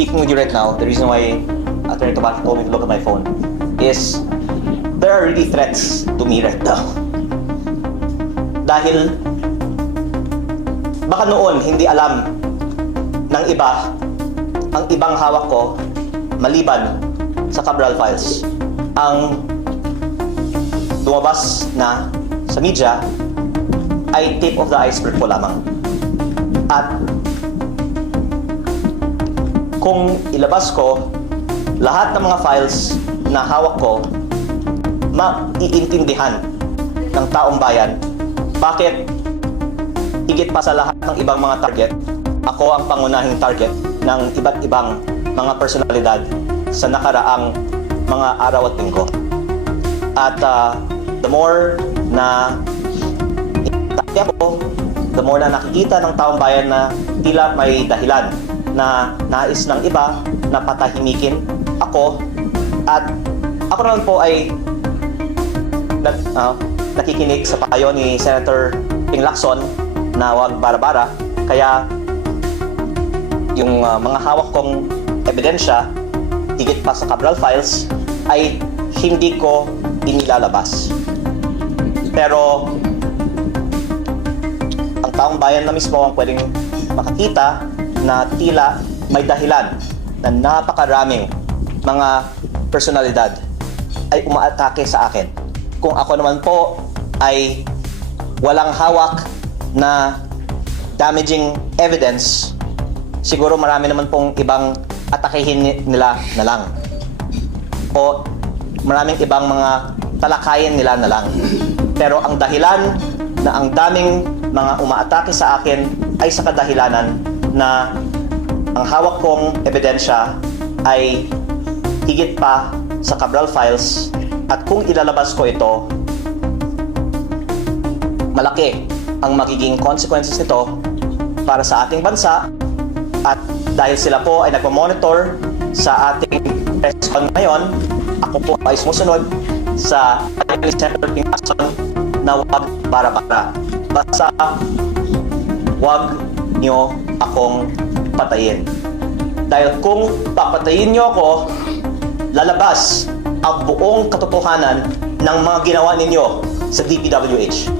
speaking with you right now, the reason why Attorney Tobato told me to look at my phone is there are really threats to me right now. Dahil baka noon hindi alam ng iba ang ibang hawak ko maliban sa Cabral Files. Ang lumabas na sa media ay tip of the iceberg po lamang. At kung ilabas ko lahat ng mga files na hawak ko, maiintindihan ng taong bayan bakit higit pa sa lahat ng ibang mga target, ako ang pangunahing target ng iba't ibang mga personalidad sa nakaraang mga araw at linggo. At the more na ako, the more na nakikita ng taong bayan na tila may dahilan na nais ng iba na patahimikin ako, at ako naman po ay nakikinig sa payo ni Senator Ping Lacson na wag bara-bara, kaya yung mga hawak kong ebidensya higit pa sa Cabral Files ay hindi ko inilalabas. Pero ang taong bayan na mismo ang pwedeng makakita na tila may dahilan na napakaraming mga personalidad ay umaatake sa akin. Kung ako naman po ay walang hawak na damaging evidence, siguro marami naman pong ibang atakehin nila na lang. O maraming ibang mga talakayin nila na lang. Pero ang dahilan na ang daming mga umaatake sa akin ay sa kadahilanan na ang hawak kong ebidensya ay higit pa sa Cabral Files, at kung ilalabas ko ito, malaki ang magiging consequences nito para sa ating bansa. At dahil sila po ay nagmamonitor sa ating press con ngayon, ako po ay sumusunod sa Senator Ping Lacson na wag bara-bara. Basta wag nyo akong patayin. Dahil kung papatayin nyo ako, lalabas ang buong katotohanan ng mga ginawa ninyo sa DPWH.